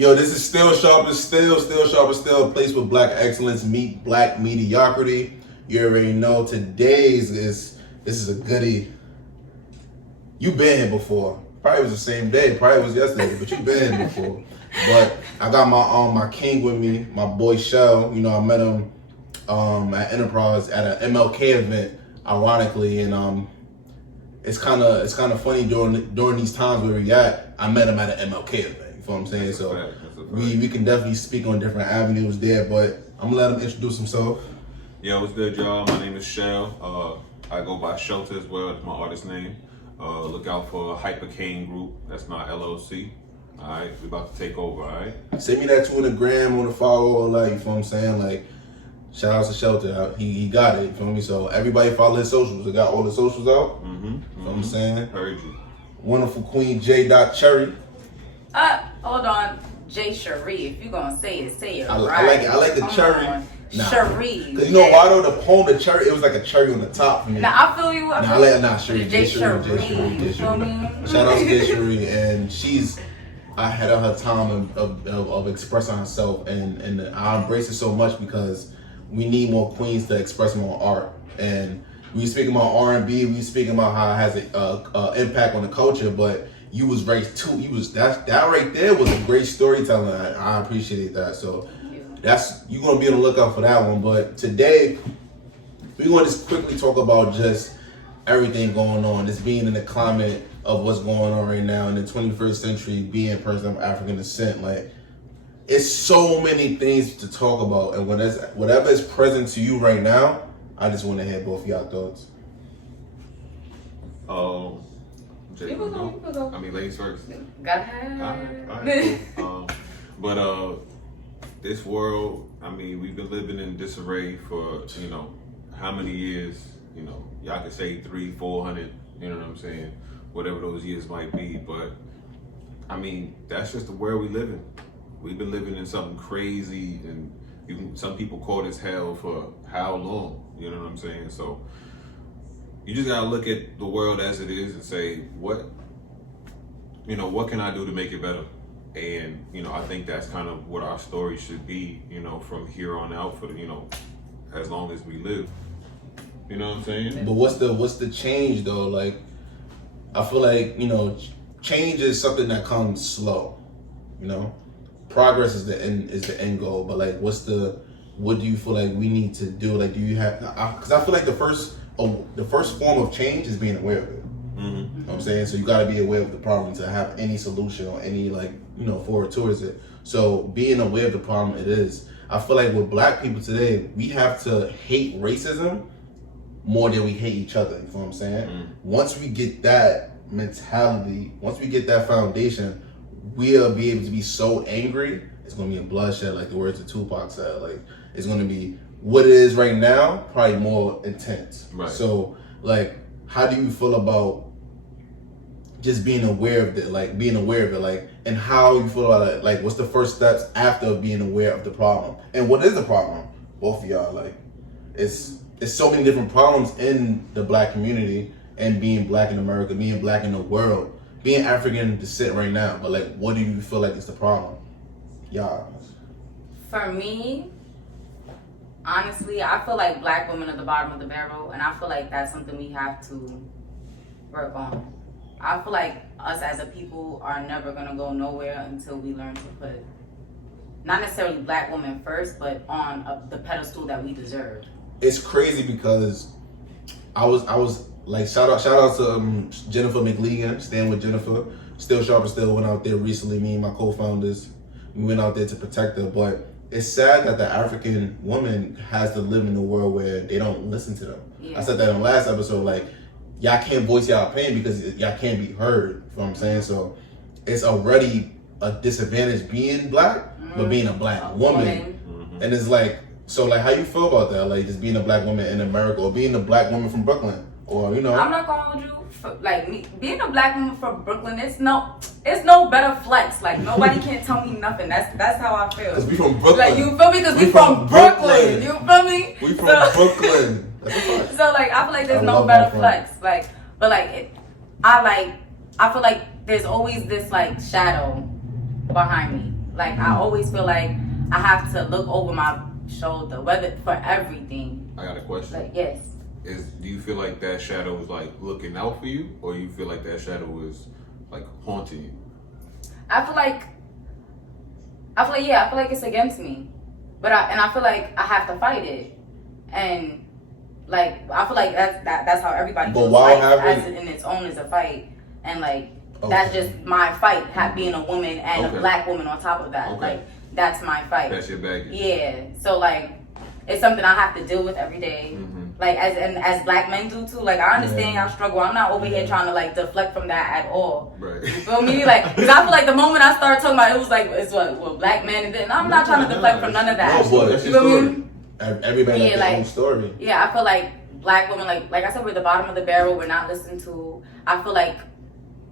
Yo, this is still sharp and still sharp and still. A place with black excellence meet black mediocrity. You already know today's this is a goodie. You been here before. Probably was the same day. Probably was yesterday, but you been here before. But I got my king with me, my boy Shell. You know, I met him at Enterprise at an MLK event, ironically, and it's kind of funny during these times where we at. I met him at an MLK event. You know what I'm saying? So we can definitely speak on different avenues there, but I'm gonna let him introduce himself. Yo, what's good, y'all? My name is Shell. I go by Shelter as well. That's my artist name. Look out for Hyper Kane Group. That's my LLC. All right, we about to take over. All right. Send me that to the gram on the follow, like, you know what I'm saying? Like, shout out to Shelter. He got it. You feel me? So everybody follow his socials. They got all the socials out. You know what I'm saying? Heard you. Wonderful Queen J. Cherry. Hold on. J. Cherie. If you gonna say it right. I like the cherry. Nah. Cherie. Cause you know why though? The poem, the cherry, it was like a cherry on the top for me. Nah, I feel you. Cherie. J. Cherie. Shout out to J. Cherie, and she's ahead of her time of expressing herself, and I embrace it so much because we need more queens to express more art. And we speaking about R&B, we speaking about how it has an impact on the culture, but you was raised too. That right there was a great storytelling. I appreciate that. So you're gonna be on the lookout for that one. But today we're gonna just quickly talk about just everything going on. Just being in the climate of what's going on right now in the 21st century, being a person of African descent. Like, it's so many things to talk about, and whatever is present to you right now, I just want to hear both of y'all thoughts. You go. I mean, ladies first. Go ahead. All right, cool. But this world, I mean, we've been living in disarray for, how many years? Y'all could say 300, 400, you know what I'm saying? Whatever those years might be. But, I mean, that's just the world we live in. We've been living in something crazy, and some people call this hell for how long? You know what I'm saying? So you just gotta look at the world as it is and say, what can I do to make it better? And, I think that's kind of what our story should be, from here on out for as long as we live. You know what I'm saying? But what's the change though? Like, I feel like, change is something that comes slow, Progress is the end goal, but like, what do you feel like we need to do? Like, do you have? Because I feel like the first form of change is being aware of it. You know what I'm saying? So you got to be aware of the problem to have any solution or any forward towards it. So being aware of the problem, it is. I feel like with black people today, we have to hate racism more than we hate each other. You know what I'm saying? Once we get that mentality, once we get that foundation, we'll be able to be so angry. It's gonna be a bloodshed, like the words of Tupac said. Like, it's gonna be what it is right now, probably more intense. Right. So, like, how do you feel about just being aware of it? Like, and how you feel about it? Like, what's the first steps after being aware of the problem? And what is the problem? Both of y'all, like, it's so many different problems in the black community and being black in America, being black in the world. Being African descent right now, but like, what do you feel like is the problem? Yeah. For me, honestly, I feel like black women are the bottom of the barrel, and I feel like that's something we have to work on. I feel like us as a people are never gonna go nowhere until we learn to put, not necessarily black women first, but on the pedestal that we deserve. It's crazy because I was like, shout out to Jennifer McLean, staying with Jennifer. Still Sharp and Still went out there recently, me and my co-founders, we went out there to protect her. But it's sad that the African woman has to live in a world where they don't listen to them. Yeah. I said that in the last episode, like, y'all can't voice y'all opinion because y'all can't be heard, you know what I'm saying? So it's already a disadvantage being black, but being a black woman. And it's like, so like, how you feel about that? Like, just being a black woman in America, or being a black woman from Brooklyn? Or, I'm not gonna hold you. Being a black woman from Brooklyn, it's no better flex. Like, nobody can tell me nothing. That's how I feel. Cause we from Brooklyn. Like, you feel me? Cause we from Brooklyn. You feel me? We from Brooklyn. So like, I feel like there's no better flex. Like, but like, I feel like there's always this like shadow behind me. Like I always feel like I have to look over my shoulder, whether for everything. I got a question. Like yes. Do you feel like that shadow is like looking out for you, or you feel like that shadow is like haunting you? I feel like it's against me, but I feel like I have to fight it, and like I feel like that's how everybody feels. Life as in its own is a fight, and like that's just my fight. Being a woman and a black woman on top of that, like that's my fight. That's your baggage. Yeah, so like it's something I have to deal with every day. Like as black men do too. Like I understand y'all struggle. I'm not over here trying to like deflect from that at all. Right. You feel me? Like, cause I feel like the moment I start talking about it was like it's what black men, and then I'm not trying to deflect from none of that. No, but that's your story. Everybody has their own story. Yeah, I feel like black women, like I said, we're the bottom of the barrel. We're not listened to. I feel like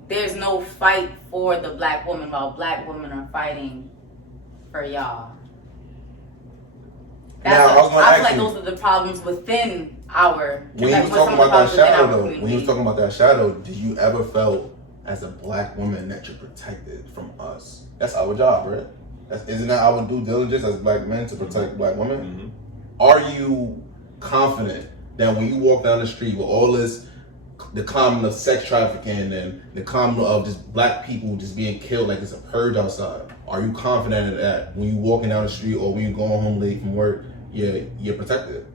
there's no fight for the black woman while black women are fighting for y'all. I feel like those are the problems within our. When you was talking about that shadow, though, when you was talking about that shadow, did you ever felt as a black woman that you're protected from us? That's our job, right? Isn't that our due diligence as black men to protect black women? Are you confident that when you walk down the street with all this, the comment of sex trafficking and the comment of just black people just being killed like it's a purge outside, are you confident in that when you walking down the street or when you going home late from work, you're protected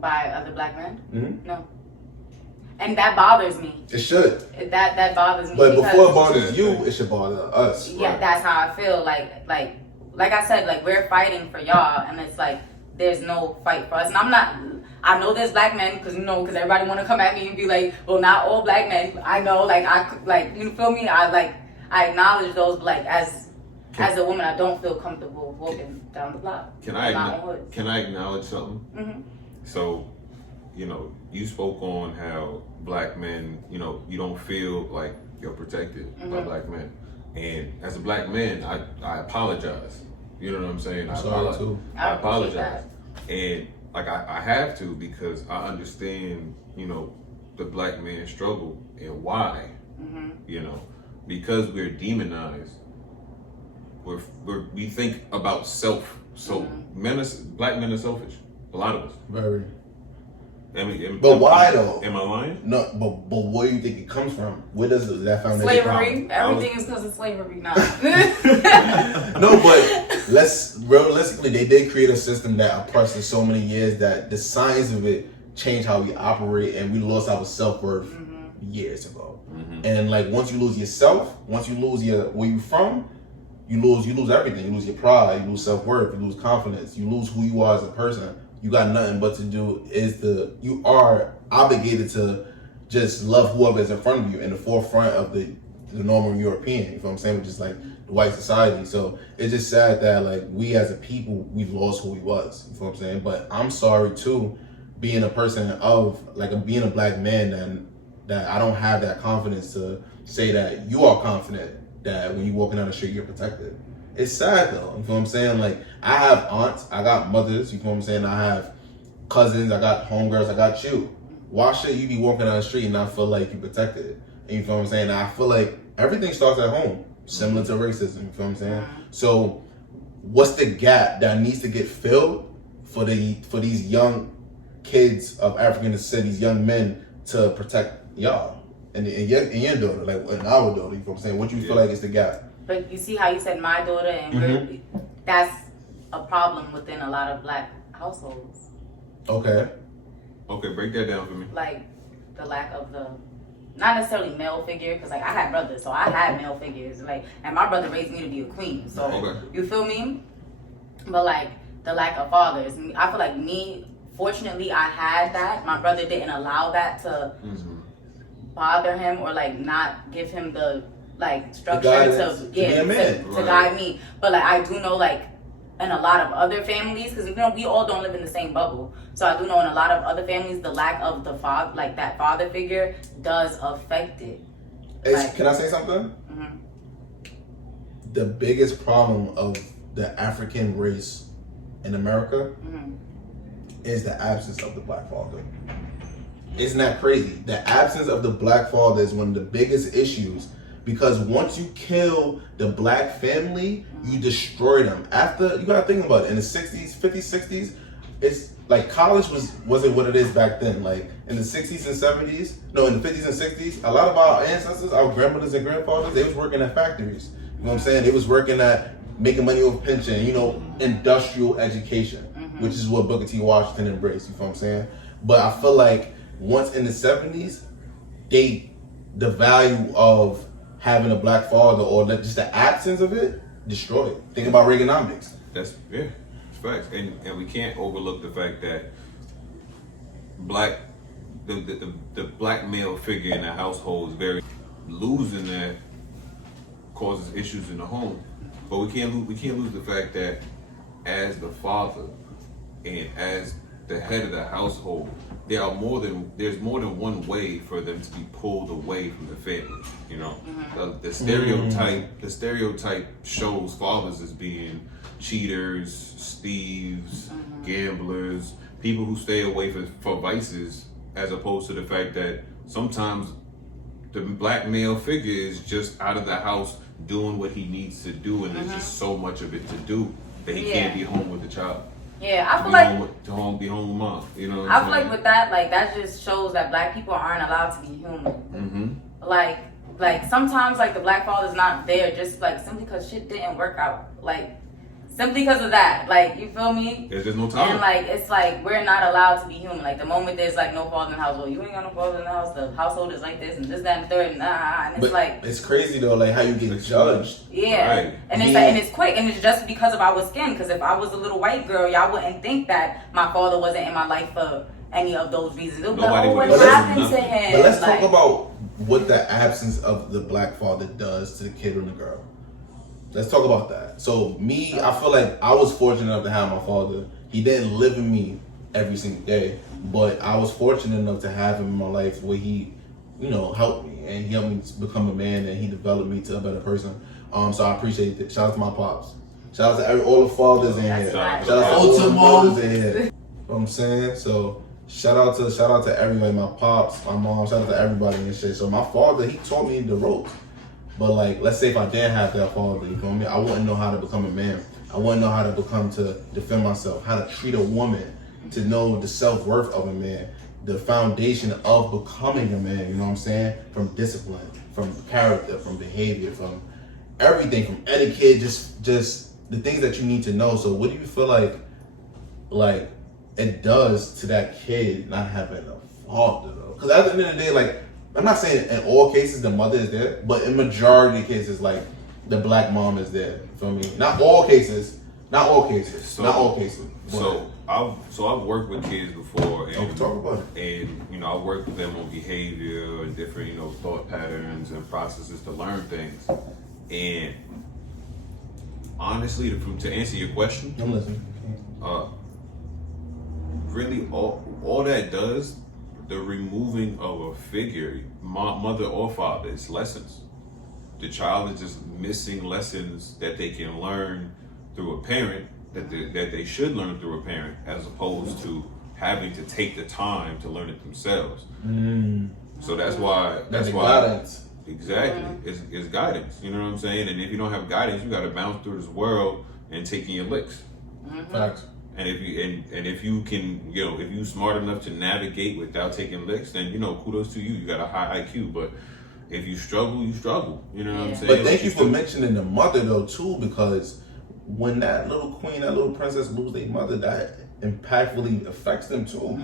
by other black men? No, and that bothers me. It should. That bothers me. But before it bothers you, it should bother us. Yeah, right? That's how I feel. Like I said, like we're fighting for y'all, and it's like there's no fight for us. And I'm not. I know there's black men because everybody want to come at me and be like, well, not all black men. I know, you feel me? I acknowledge those, but like as a woman, I don't feel comfortable walking down the block. Can I acknowledge something? So, you spoke on how black men, you don't feel like you're protected by black men, and as a black man, I apologize. You know what I'm saying? I'm sorry too. I apologize, and like I have to because I understand, the black man's struggle and why. Because we're demonized. We think about self. So black men are selfish. A lot of us. Very. But why though? Am I lying? No, but where do you think it comes from? Where does that foundation Slavery. Everything is because of slavery now. No, but realistically, they did create a system that oppressed us so many years that the science of it changed how we operate, and we lost our self-worth years ago. And like once you lose yourself, once you lose where you from, you lose everything. You lose your pride, you lose self-worth, you lose confidence, you lose who you are as a person. You got nothing but to do you are obligated to just love whoever is in front of you in the forefront of the normal European, you know what I'm saying, which is like the white society. So it's just sad that like we as a people, we've lost who we was, you know what I'm saying? But I'm sorry too, being a person being a black man that I don't have that confidence to say that you are confident that when you walking down the street, you're protected. It's sad though, you know what I'm saying? Like, I have aunts, I got mothers, you know what I'm saying? I have cousins, I got homegirls, I got you. Why should you be walking down the street and not feel like you're protected? And you know what I'm saying? I feel like everything starts at home, similar to racism, you know what I'm saying? So, what's the gap that needs to get filled for these young kids of African descent, these young men to protect y'all and your daughter, like and our daughter, you know what I'm saying? What do you feel like is the gap? But you see how you said my daughter, and that's a problem within a lot of black households. Okay, break that down for me. Like the lack of not necessarily male figure, because like I had brothers, so I had male figures. Like, and my brother raised me to be a queen. So you feel me? But like the lack of fathers, I feel like fortunately, I had that. My brother didn't allow that to bother him or like not give him the structure to guide me. But like I do know like in a lot of other families, because we all don't live in the same bubble. So I do know in a lot of other families the lack of the father, like that father figure, does affect it. Can I say something? The biggest problem of the African race in America is the absence of the black father. Isn't that crazy? The absence of the black father is one of the biggest issues because once you kill the black family, you destroy them. After, you gotta think about it, in the 60s, 50s, 60s, it's like college wasn't what it is back then. Like in the 60s and 70s, no, in the 50s and 60s, a lot of our ancestors, our grandmothers and grandfathers, they was working at factories. You know what I'm saying? They was working at making money off pension, you know, industrial education, which is what Booker T. Washington embraced, you know what I'm saying? But I feel like once in the 70s, the value of having a black father or just the absence of it destroyed. Think about Reaganomics. That's facts. And we can't overlook the fact that the black male figure in the household is very losing that causes issues in the home. But we can't lose the fact that as the father and as the head of the household, there's more than one way for them to be pulled away from the family. You know, the stereotype shows fathers as being cheaters, thieves, gamblers, people who stay away for vices, as opposed to the fact that sometimes the black male figure is just out of the house doing what he needs to do, and there's just so much of it to do that he can't be home with the child. Yeah, I feel like be home with mom. You know, I feel like with that, like that just shows that black people aren't allowed to be human. Like sometimes like the black father's not there just like simply because shit didn't work out. Like simply because of that. Like, you feel me? There's just no time. And like it's like we're not allowed to be human. Like the moment there's like no father in the household, you ain't got no father in the house, the household is like this and this, that, and third, and it's like it's crazy though, like how you get judged. Yeah. Right. And it's like, and it's quick, and it's just because of our skin. Because if I was a little white girl, y'all wouldn't think that my father wasn't in my life for any of those reasons. It was like, oh, what happened to him? But let's talk about what the absence of the black father does to the kid or the girl. Let's talk about that. So me, I feel like I was fortunate enough to have my father. He didn't live in me every single day, but I was fortunate enough to have him in my life where he, you know, helped me and he helped me become a man and he developed me to a better person. So I appreciate it. Shout out to my pops. Shout out to all the fathers in here. Shout out to all the mothers in here. You know what I'm saying? So shout out to everybody, my pops, my mom, shout out to everybody and shit. So my father, he taught me the ropes. But like, let's say if I didn't have that father, you feel me? I wouldn't know how to become a man. I wouldn't know how to defend myself, how to treat a woman, to know the self-worth of a man, the foundation of becoming a man, you know what I'm saying? From discipline, from character, from behavior, from everything, from etiquette, just the things that you need to know. So what do you feel like it does to that kid not having a father though? Because at the end of the day, like, I'm not saying in all cases the mother is there, but in majority of cases, like, the black mom is there. You feel me? Not all cases. So I've worked with kids before, and talk about it. And you know, I worked with them on behavior and different, you know, thought patterns and processes to learn things. And honestly, to answer your question, I'm listening. Really, all that does, the removing of a figure, mother or father, is lessons. The child is just missing lessons that they can learn through a parent, that they should learn through a parent, as opposed to having to take the time to learn it themselves. So that's why guidance. Exactly. It's guidance. You know what I'm saying? And if you don't have guidance, you got to bounce through this world and taking your licks. Facts. And if you can, you know, if you smart enough to navigate without taking licks, then, you know, kudos to you. You got a high IQ. But if you struggle, you struggle. You know what I'm saying? But thank you for mentioning the mother though too, because when that little queen, that little princess lose their mother, that impactfully affects them too.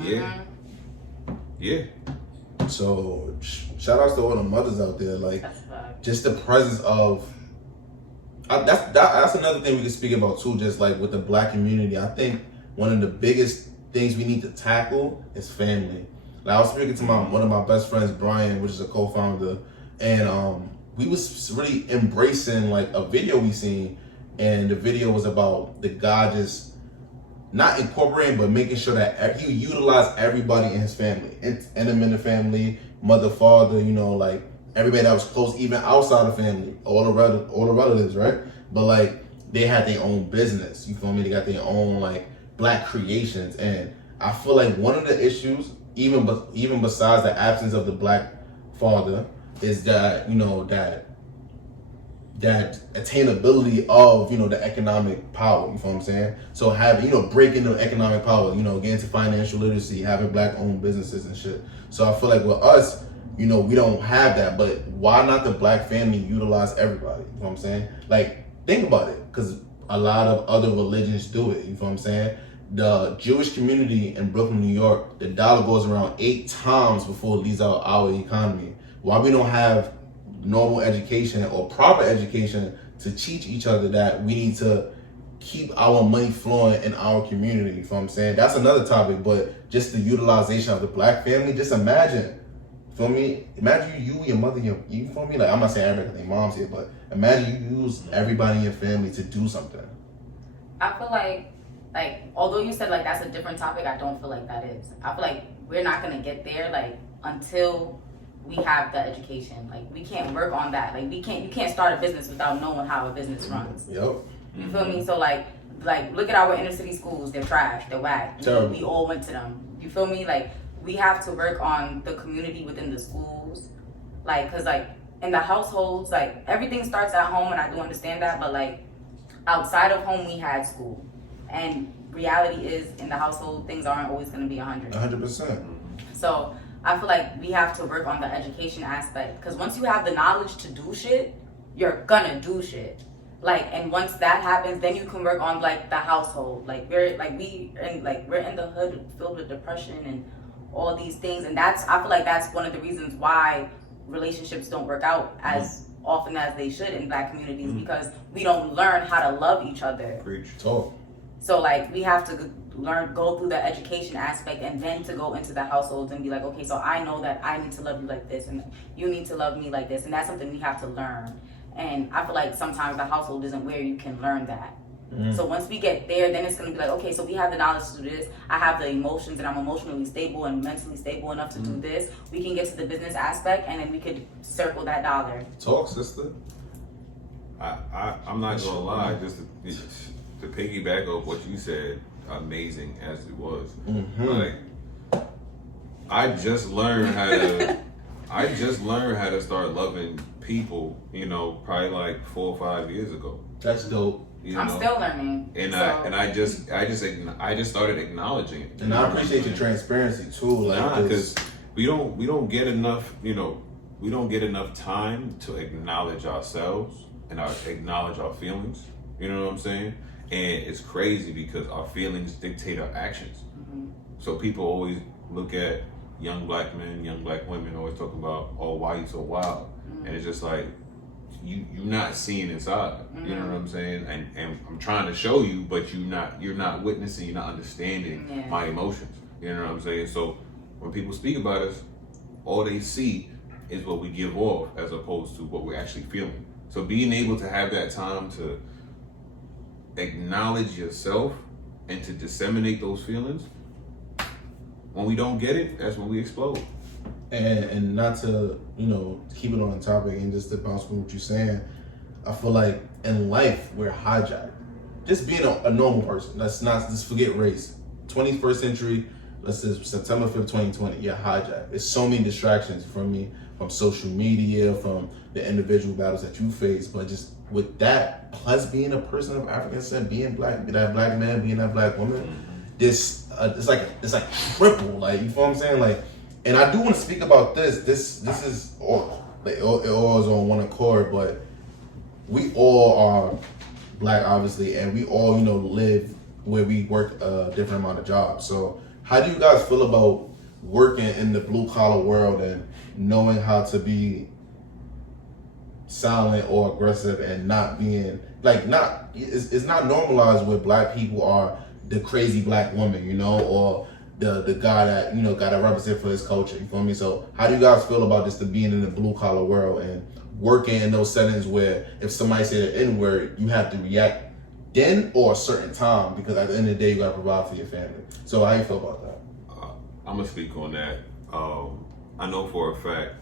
Yeah. So shout outs to all the mothers out there, like just the presence of. That's another thing we can speak about too, just like with the black community. I think one of the biggest things we need to tackle is family. Like I was speaking to one of my best friends, Brian, which is a co-founder, and we was really embracing like a video we seen, and the video was about the guy just not incorporating, but making sure that he utilized everybody in his family, in the family, mother, father, you know, like everybody that was close, even outside the family, all the relatives, right? But like they had their own business, you feel me? They got their own like black creations, and I feel like one of the issues, even besides the absence of the black father, is that, you know, that that attainability of, you know, the economic power, you feel what I'm saying? So having, you know, breaking the economic power, you know, getting to financial literacy, having black owned businesses and shit. So I feel like with us, you know, we don't have that, but why not the black family utilize everybody? You know what I'm saying? Like, think about it, because a lot of other religions do it, you know what I'm saying? The Jewish community in Brooklyn, New York, the dollar goes around 8 times before it leaves out our economy. Why we don't have normal education or proper education to teach each other that we need to keep our money flowing in our community, you know what I'm saying? That's another topic, but just the utilization of the black family, just imagine, feel me? Imagine you, your mother, you feel me? Like, I'm not saying everybody, their mom's here, but imagine you use everybody in your family to do something. I feel like, although you said, like, that's a different topic, I don't feel like that is. I feel like we're not going to get there, like, until we have the education. Like, we can't work on that. Like, you can't start a business without knowing how a business runs. Yep. You feel me? So, like, look at our inner city schools. They're trash. They're whack. We all went to them. You feel me? Like, we have to work on the community within the schools. Like, because, like, in the households, like, everything starts at home, and I do understand that. But, like, outside of home, we had school. And reality is, in the household, things aren't always going to be 100. 100%. So I feel like we have to work on the education aspect, because once you have the knowledge to do shit, you're gonna do shit. Like, and once that happens, then you can work on, like, the household. Like, we're in the hood filled with depression and all these things, and I feel like that's one of the reasons why relationships don't work out as often as they should in black communities, because we don't learn how to love each other. Preach. Talk. So, like, we have to go through the education aspect, and then to go into the households and be like, okay, so I know that I need to love you like this, and you need to love me like this, and that's something we have to learn. And I feel like sometimes the household isn't where you can learn that. So once we get there, then it's going to be like, okay, so we have the knowledge to do this. I have the emotions, and I'm emotionally stable and mentally stable enough to do this. We can get to the business aspect, and then we could circle that dollar. Talk, sister. I'm not gonna lie, just to piggyback off what you said, amazing as it was. Like, I just learned how to start loving people, you know, probably like 4 or 5 years ago. That's dope. I'm still learning. And I just started acknowledging it. And I appreciate your transparency too. Like, because we don't get enough, you know, we don't get enough time to acknowledge ourselves and acknowledge our feelings. You know what I'm saying? And it's crazy because our feelings dictate our actions. So people always look at young black men, young black women, always talking about, oh, why you so wild? And it's just like, you're not seeing inside. You know what I'm saying? And I'm trying to show you, but you're not witnessing, you're not understanding my emotions. You know what I'm saying? So when people speak about us, all they see is what we give off as opposed to what we're actually feeling. So being able to have that time to acknowledge yourself and to disseminate those feelings, when we don't get it, that's when we explode. And not to, you know, keep it on the topic and just to bounce from what you're saying, I feel like in life we're hijacked. Just being a normal person, let's not just forget race. 21st century, let's say September 5th, 2020, you're hijacked. There's so many distractions from social media, from the individual battles that you face, but just with that, plus being a person of African descent, being black, being that black man, being that black woman, this it's like triple, like, you feel what I'm saying? Like, and I do want to speak about this. This is all, like, it all is on one accord, but we all are black, obviously, and we all, you know, live where we work a different amount of jobs. So how do you guys feel about working in the blue collar world and knowing how to be silent or aggressive and not being it's not normalized where black people are the crazy black woman, you know, or the guy that, you know, got to represent for his culture, you feel me? So how do you guys feel about just the being in the blue collar world and working in those settings where if somebody say the N-word, you have to react then or a certain time, because at the end of the day you got to provide for your family? So how you feel about that? I'm gonna speak on that. I know for a fact,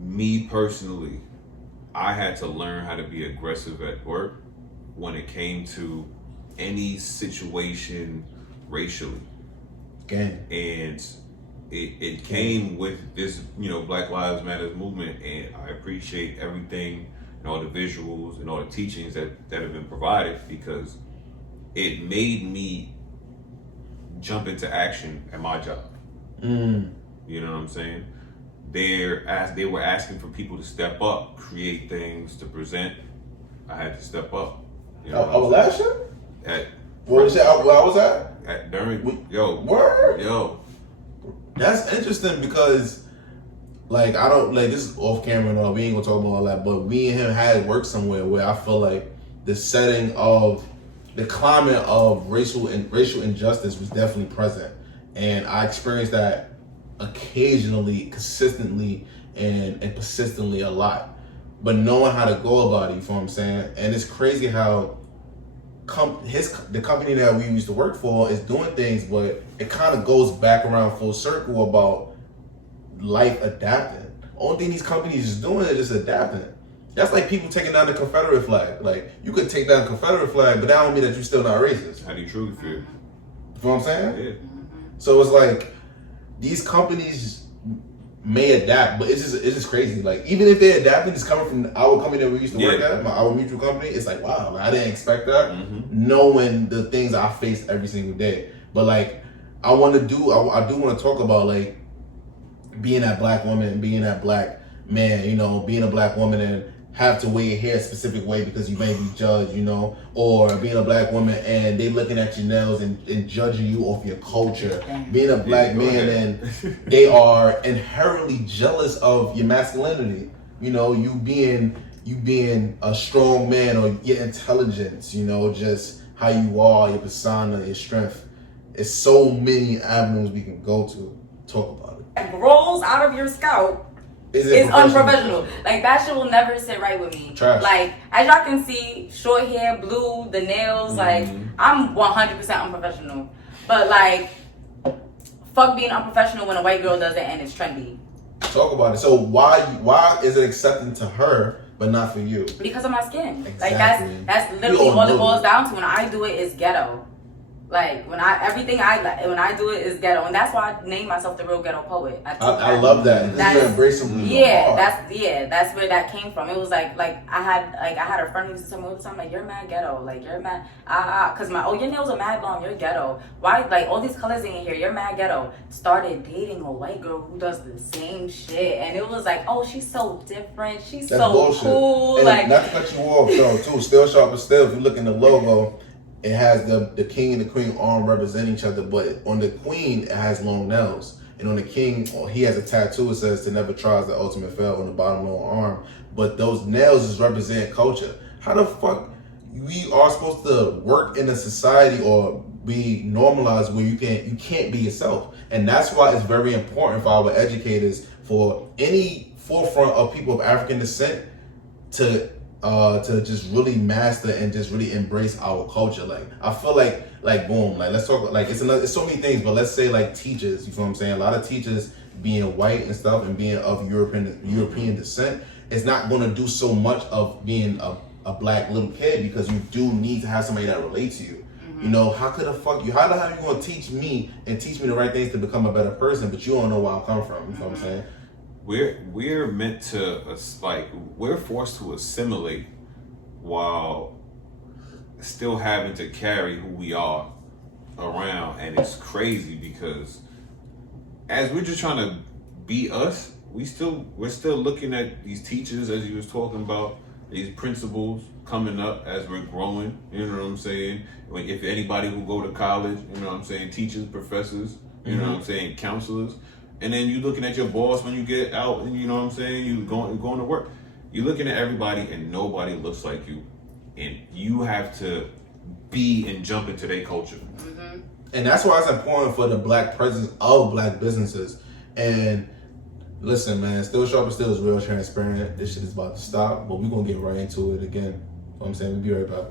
me personally, I had to learn how to be aggressive at work when it came to any situation racially. Gang. And it came with this, Black Lives Matter movement, and I appreciate everything and all the visuals and all the teachings that have been provided, because it made me jump into action at my job. You know what I'm saying? They were asking for people to step up, create things to present. I had to step up. I was last year? Where I was at? Word? That's interesting because, like, I don't, like, this is off camera and all, we ain't gonna talk about all that, but me and him had worked somewhere where I feel like the setting of, the climate of racial injustice was definitely present. And I experienced that occasionally, consistently, and persistently a lot. But knowing how to go about it, you feel what I'm saying? And it's crazy how the company that we used to work for is doing things, but it kind of goes back around full circle about life adapting. Only thing these companies is doing is just adapting. That's like people taking down the Confederate flag. Like, you could take down the Confederate flag, but that don't mean that you're still not racist. How do you truly feel? You know what I'm saying? Yeah. So it's like these companies may adapt, but it's just crazy. Like, even if they're adapting, it's coming from our company that we used to work at, our mutual company. It's like, wow, I didn't expect that. Knowing the things I face every single day. But like, I do want to talk about like being that Black woman and being that Black man, being a Black woman and have to wear your hair a specific way because you may be judged, or being a Black woman and they looking at your nails and judging you off your culture. Being a Black man and they are inherently jealous of your masculinity. You being a strong man, or your intelligence, just how you are, your persona, your strength. It's so many avenues we can go to talk about it. Rolls out of your scalp. It's unprofessional. Like, that shit will never sit right with me. Trash. Like, as y'all can see, short hair, blue, the nails, like, I'm 100% unprofessional. But like, fuck being unprofessional when a white girl does it and it's trendy. Talk about it. So why is it accepting to her but not for you? Because of my skin. Exactly. Like, that's literally all it boils down to. When I do it, it's ghetto. Like, when I do it is ghetto, and that's why I named myself the Real Ghetto Poet. I love that. You embrace them. That's where that came from. It was like I had a friend who used to tell me all the time, like, you're mad ghetto, like, you're mad cause your nails are mad long, you're ghetto. Why, like, all these colors in here, you're mad ghetto. Started dating a white girl who does the same shit, and it was like, oh, she's so different, she's that's so bullshit. cool. And like, not to cut you off though, too. Still Sharp, but still, if you look in the logo, it has the king and the queen arm represent each other, but on the queen, it has long nails. And on the king, he has a tattoo, it says, to never try is the ultimate fail on the bottom long arm. But those nails just represent culture. How the fuck we are supposed to work in a society or be normalized where you can't be yourself? And that's why it's very important for our educators, for any forefront of people of African descent to just really master and just really embrace our culture. Like, I feel like boom, like, let's talk, like, it's so many things, but let's say like teachers, you feel what I'm saying? A lot of teachers being white and stuff and being of European descent is not going to do so much of being a Black little kid, because you do need to have somebody that relates to you. How could the fuck you? How the hell are you going to teach me the right things to become a better person, but you don't know where I'm coming from? You know what I'm saying? We're meant to, we're forced to assimilate while still having to carry who we are around, and it's crazy because as we're just trying to be us, we're still looking at these teachers, as you was talking about, these principals coming up as we're growing. You know what I'm saying? Like, if anybody who go to college, you know what I'm saying, teachers, professors, you know what I'm saying, counselors. And then you looking at your boss when you get out, and you know what I'm saying, you going to work. You're looking at everybody, and nobody looks like you, and you have to be and jump into their culture. And that's why it's important for the Black presence of Black businesses. And listen, man, Still Sharp and Still is real transparent. This shit is about to stop, but we're gonna get right into it again. You know what I'm saying? We'll be right back.